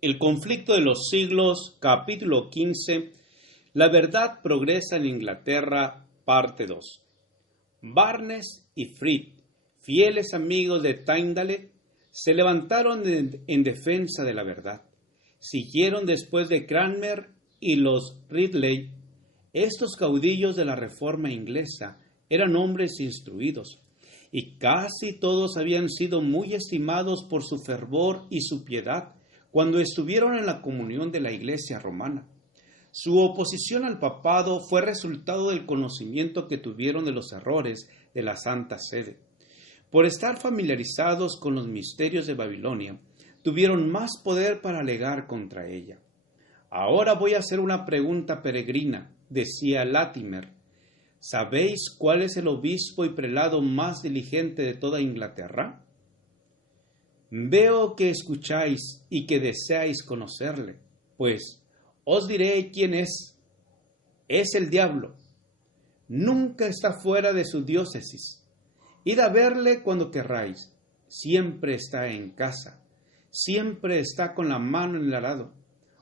El conflicto de los siglos, capítulo 15. La verdad progresa en Inglaterra, parte 2. Barnes y Fried, fieles amigos de Tyndale, se levantaron en defensa de la verdad. Siguieron después de Cranmer y los Ridley. Estos caudillos de la Reforma inglesa eran hombres instruidos, y casi todos habían sido muy estimados por su fervor y su piedad cuando estuvieron en la comunión de la Iglesia romana. Su oposición al papado fue resultado del conocimiento que tuvieron de los errores de la Santa Sede. Por estar familiarizados con los misterios de Babilonia, tuvieron más poder para alegar contra ella. Ahora voy a hacer una pregunta peregrina, decía Latimer. ¿Sabéis cuál es el obispo y prelado más diligente de toda Inglaterra? Veo que escucháis y que deseáis conocerle, pues os diré quién es. Es el diablo. Nunca está fuera de su diócesis. Id a verle cuando querráis. Siempre está en casa. Siempre está con la mano en el arado.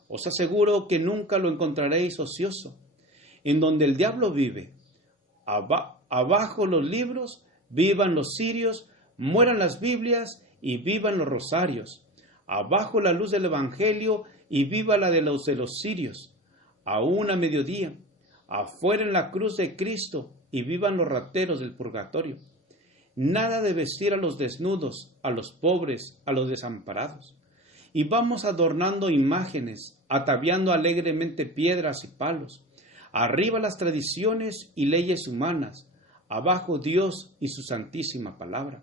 Os aseguro que nunca lo encontraréis ocioso. En donde el diablo vive, abajo los libros, vivan los cirios, mueran las Biblias y vivan los rosarios. Abajo la luz del Evangelio y viva la de los cirios. Aún a mediodía, afuera en la cruz de Cristo y vivan los rateros del purgatorio. Nada de vestir a los desnudos, a los pobres, a los desamparados. Y vamos adornando imágenes, ataviando alegremente piedras y palos. Arriba las tradiciones y leyes humanas, abajo Dios y su santísima palabra.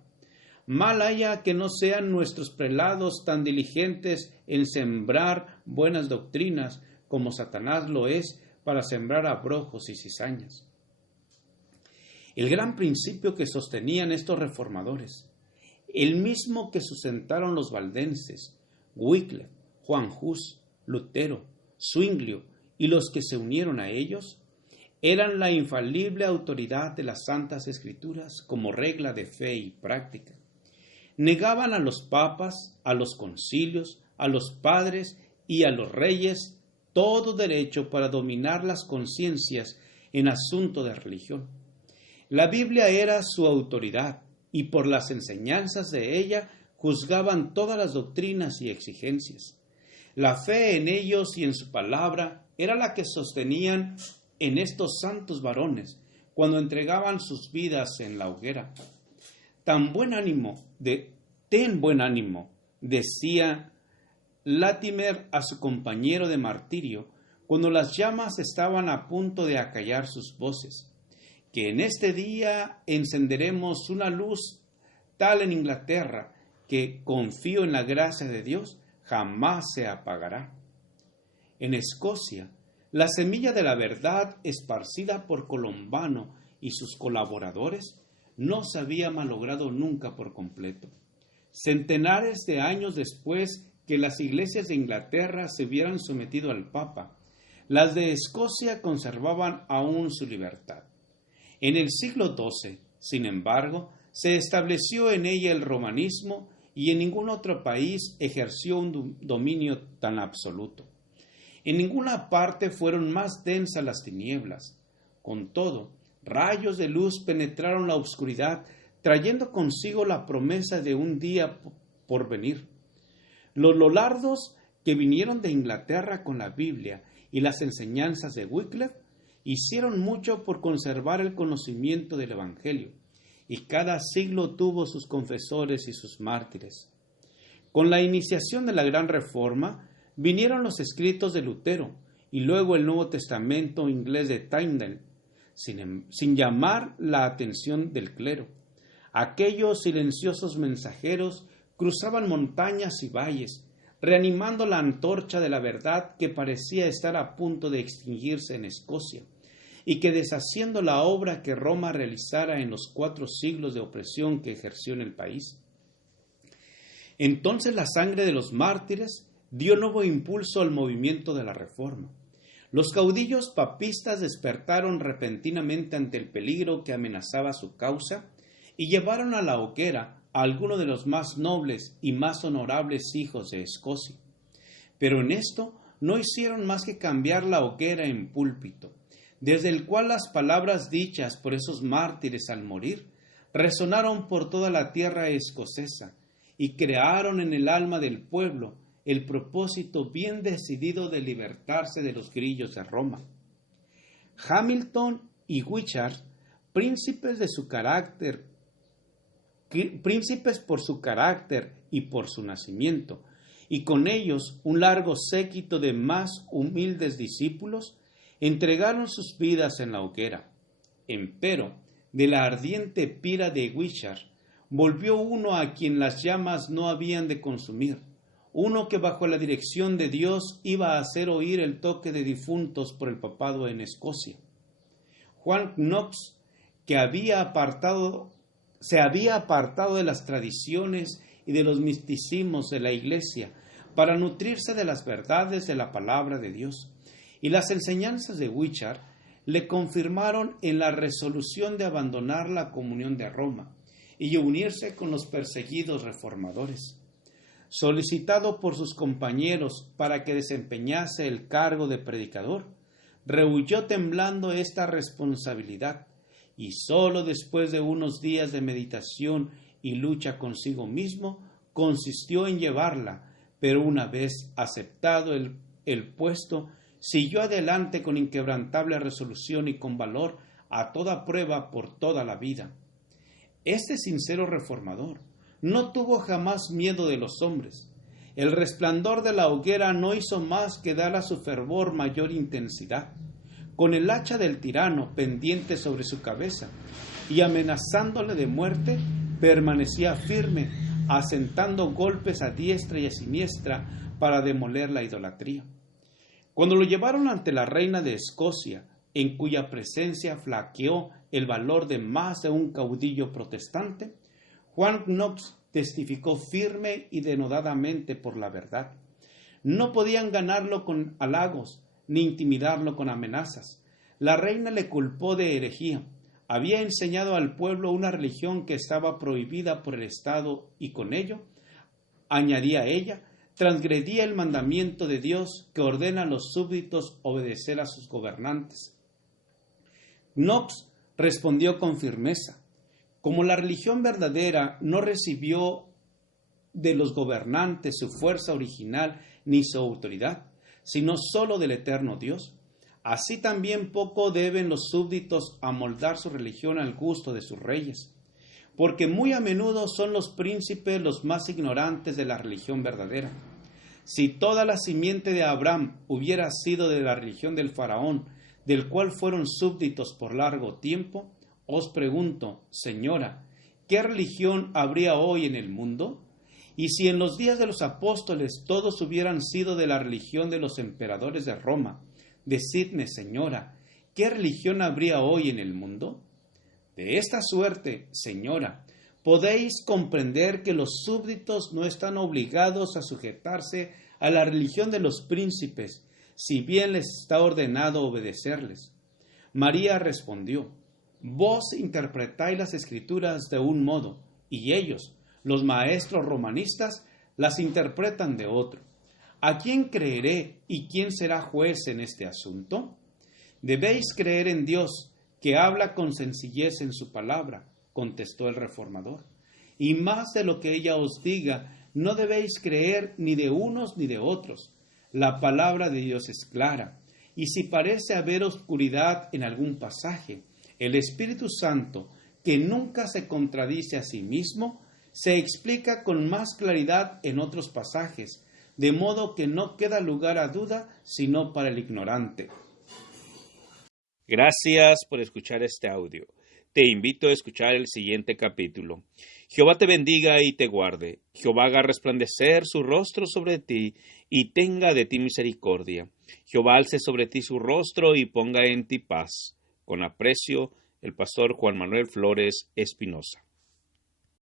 Mal haya que no sean nuestros prelados tan diligentes en sembrar buenas doctrinas como Satanás lo es para sembrar abrojos y cizañas. El gran principio que sostenían estos reformadores, el mismo que sustentaron los valdenses, Wycliffe, Juan Hus, Lutero, Zwinglio y los que se unieron a ellos, eran la infalible autoridad de las Santas Escrituras como regla de fe y práctica. Negaban a los papas, a los concilios, a los padres y a los reyes todo derecho para dominar las conciencias en asunto de religión. La Biblia era su autoridad y por las enseñanzas de ella juzgaban todas las doctrinas y exigencias. La fe en ellos y en su palabra era la que sostenían en estos santos varones cuando entregaban sus vidas en la hoguera. Ten buen ánimo, decía Latimer a su compañero de martirio cuando las llamas estaban a punto de acallar sus voces, que en este día encenderemos una luz tal en Inglaterra que, confío en la gracia de Dios, jamás se apagará. En Escocia, la semilla de la verdad esparcida por Colombano y sus colaboradores no se había malogrado nunca por completo. Centenares de años después que las iglesias de Inglaterra se hubieran sometido al Papa, las de Escocia conservaban aún su libertad. En el siglo XII, sin embargo, se estableció en ella el romanismo y en ningún otro país ejerció un dominio tan absoluto. En ninguna parte fueron más densas las tinieblas. Con todo, rayos de luz penetraron la oscuridad, trayendo consigo la promesa de un día por venir. Los lollardos que vinieron de Inglaterra con la Biblia y las enseñanzas de Wycliffe hicieron mucho por conservar el conocimiento del Evangelio, y cada siglo tuvo sus confesores y sus mártires. Con la iniciación de la Gran Reforma, vinieron los escritos de Lutero y luego el Nuevo Testamento inglés de Tyndale, sin llamar la atención del clero. Aquellos silenciosos mensajeros cruzaban montañas y valles, reanimando la antorcha de la verdad que parecía estar a punto de extinguirse en Escocia, y que deshaciendo la obra que Roma realizara en los 4 siglos de opresión que ejerció en el país. Entonces la sangre de los mártires dio nuevo impulso al movimiento de la Reforma. Los caudillos papistas despertaron repentinamente ante el peligro que amenazaba su causa y llevaron a la hoguera a algunos de los más nobles y más honorables hijos de Escocia. pero en esto no hicieron más que cambiar la hoguera en púlpito, desde el cual las palabras dichas por esos mártires al morir resonaron por toda la tierra escocesa y crearon en el alma del pueblo el propósito bien decidido de libertarse de los grillos de Roma. Hamilton y Wishart, príncipes por su carácter y por su nacimiento, y con ellos un largo séquito de más humildes discípulos, entregaron sus vidas en la hoguera. Empero, de la ardiente pira de Wishart, volvió uno a quien las llamas no habían de consumir, uno que bajo la dirección de Dios iba a hacer oír el toque de difuntos por el papado en Escocia. Juan Knox, que se había apartado de las tradiciones y de los misticismos de la Iglesia para nutrirse de las verdades de la palabra de Dios, y las enseñanzas de Wishart le confirmaron en la resolución de abandonar la comunión de Roma y unirse con los perseguidos reformadores. Solicitado por sus compañeros para que desempeñase el cargo de predicador, rehuyó temblando esta responsabilidad, y sólo después de unos días de meditación y lucha consigo mismo consistió en llevarla, pero una vez aceptado el puesto, siguió adelante con inquebrantable resolución y con valor a toda prueba por toda la vida. Este sincero reformador no tuvo jamás miedo de los hombres. El resplandor de la hoguera no hizo más que dar a su fervor mayor intensidad. Con el hacha del tirano pendiente sobre su cabeza y amenazándole de muerte, permanecía firme, asentando golpes a diestra y a siniestra para demoler la idolatría. Cuando lo llevaron ante la reina de Escocia, en cuya presencia flaqueó el valor de más de un caudillo protestante, Juan Knox testificó firme y denodadamente por la verdad. No podían ganarlo con halagos, ni intimidarlo con amenazas. La reina le culpó de herejía. Había enseñado al pueblo una religión que estaba prohibida por el Estado y con ello, añadía ella, transgredía el mandamiento de Dios que ordena a los súbditos obedecer a sus gobernantes. Knox respondió con firmeza: como la religión verdadera no recibió de los gobernantes su fuerza original ni su autoridad, sino sólo del eterno Dios, así también poco deben los súbditos amoldar su religión al gusto de sus reyes, porque muy a menudo son los príncipes los más ignorantes de la religión verdadera. Si toda la simiente de Abraham hubiera sido de la religión del faraón, del cual fueron súbditos por largo tiempo, os pregunto, señora, ¿qué religión habría hoy en el mundo? Y si en los días de los apóstoles todos hubieran sido de la religión de los emperadores de Roma, decidme, señora, ¿qué religión habría hoy en el mundo? De esta suerte, señora, podéis comprender que los súbditos no están obligados a sujetarse a la religión de los príncipes, si bien les está ordenado obedecerles. María respondió: vos interpretáis las escrituras de un modo, y ellos, los maestros romanistas, las interpretan de otro. ¿A quién creeré y quién será juez en este asunto? Debéis creer en Dios, que habla con sencillez en su palabra, contestó el reformador. Y más de lo que ella os diga, no debéis creer ni de unos ni de otros. La palabra de Dios es clara, y si parece haber oscuridad en algún pasaje, el Espíritu Santo, que nunca se contradice a sí mismo, se explica con más claridad en otros pasajes, de modo que no queda lugar a duda sino para el ignorante. Gracias por escuchar este audio. Te invito a escuchar el siguiente capítulo. Jehová te bendiga y te guarde. Jehová haga resplandecer su rostro sobre ti y tenga de ti misericordia. Jehová alce sobre ti su rostro y ponga en ti paz. Con aprecio, el pastor Juan Manuel Flores Espinosa.